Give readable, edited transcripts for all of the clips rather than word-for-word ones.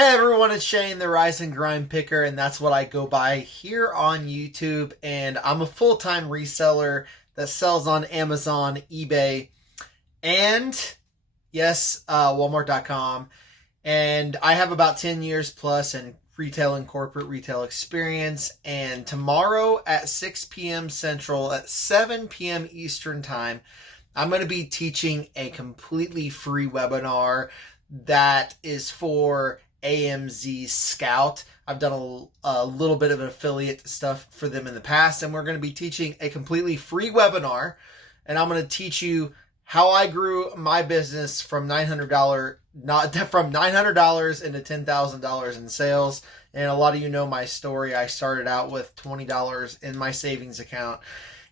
Hey everyone, it's Shane, the Rise and Grind Picker, and that's what I go by here on YouTube. And I'm a full-time reseller that sells on Amazon, eBay, and yes, Walmart.com. And I have about 10 years plus in retail and corporate retail experience. And tomorrow at 6 p.m. Central, at 7 p.m. Eastern Time, I'm going to be teaching a completely free webinar that is for AMZ Scout. I've done a little bit of affiliate stuff for them in the past, and we're going to be teaching a completely free webinar, and I'm going to teach you how I grew my business from $900 into $10,000 in sales. And a lot of you know my story. I started out with $20 in my savings account,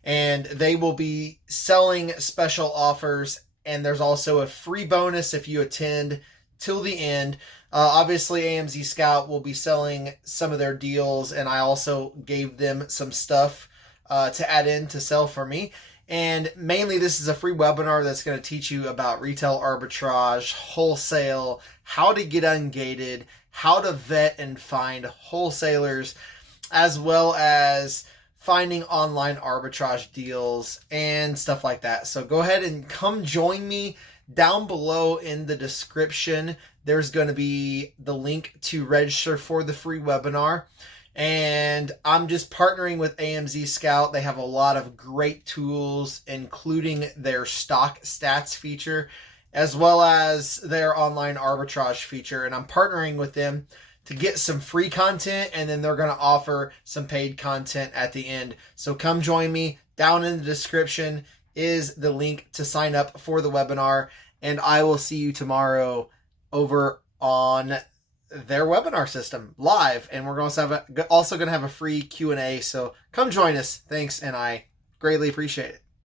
and they will be selling special offers, and there's also a free bonus if you attend till the end. Obviously, AMZ Scout will be selling some of their deals, and I also gave them some stuff to add in to sell for me. And mainly, this is a free webinar that's going to teach you about retail arbitrage, wholesale, how to get ungated, how to vet and find wholesalers, as well as finding online arbitrage deals and stuff like that. So go ahead and come join me. Down below in the description, there's going to be the link to register for the free webinar. And I'm just partnering with AMZ Scout. They have a lot of great tools, including their stock stats feature, as well as their online arbitrage feature. And I'm partnering with them to get some free content, and then they're going to offer some paid content at the end. So come join me. Down in the description is the link to sign up for the webinar, and I will see you tomorrow over on their webinar system live. And we're also going to have a free Q&A, so come join us. Thanks, and I greatly appreciate it.